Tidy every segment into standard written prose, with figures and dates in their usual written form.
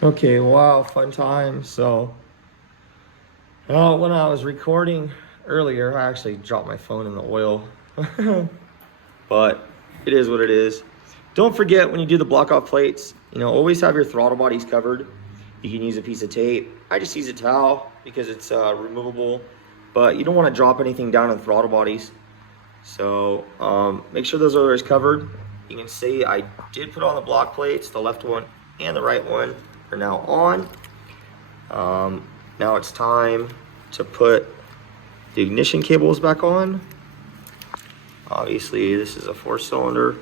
Okay, wow, fun time. So, when I was recording earlier, I actually dropped my phone in the oil. But it is what it is. Don't forget when you do the block off plates, always have your throttle bodies covered. You can use a piece of tape. I just use a towel because it's removable, but you don't want to drop anything down in the throttle bodies. So make sure those are always covered. You can see I did put on the block plates, the left one and the right one are now on. Now it's time to put the ignition cables back on. Obviously this is a 4-cylinder,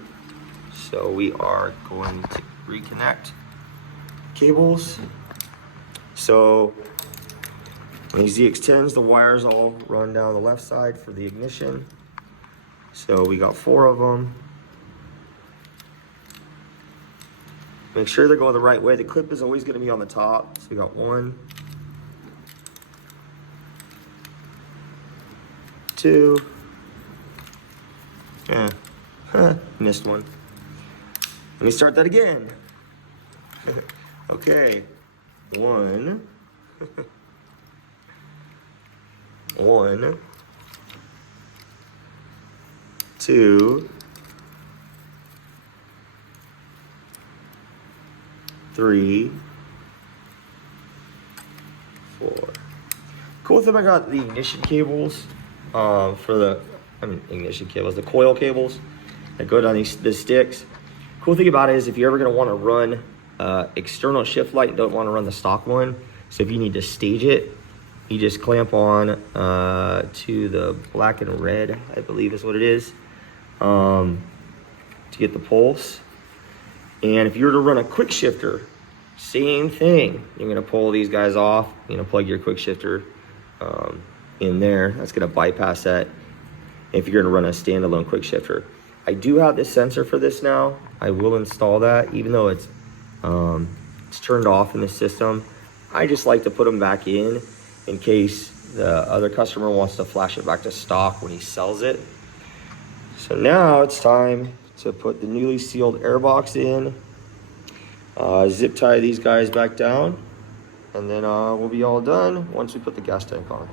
so we are going to reconnect cables. So on these ZX10s, the wires all run down the left side for the ignition. So we got 4 of them. Make sure they're going the right way. The clip is always going to be on the top. So we got 1, 2. Missed one. Let me start that again. Okay. 1. 1. 2. 3. 4. Cool thing about the ignition cables, ignition cables, the coil cables that go down the sticks. Cool thing about it is if you're ever going to want to run external shift light and don't want to run the stock one, so if you need to stage it, you just clamp on to the black and red, I believe is what it is, to get the pulse. And if you were to run a quick shifter, same thing. You're going to pull these guys off, plug your quick shifter in there. That's going to bypass that if you're going to run a standalone quick shifter. I do have this sensor for this now. I will install that, even though it's turned off in the system. I just like to put them back in case the other customer wants to flash it back to stock when he sells it. So now it's time to put the newly sealed air box in, zip tie these guys back down, and then we'll be all done once we put the gas tank on.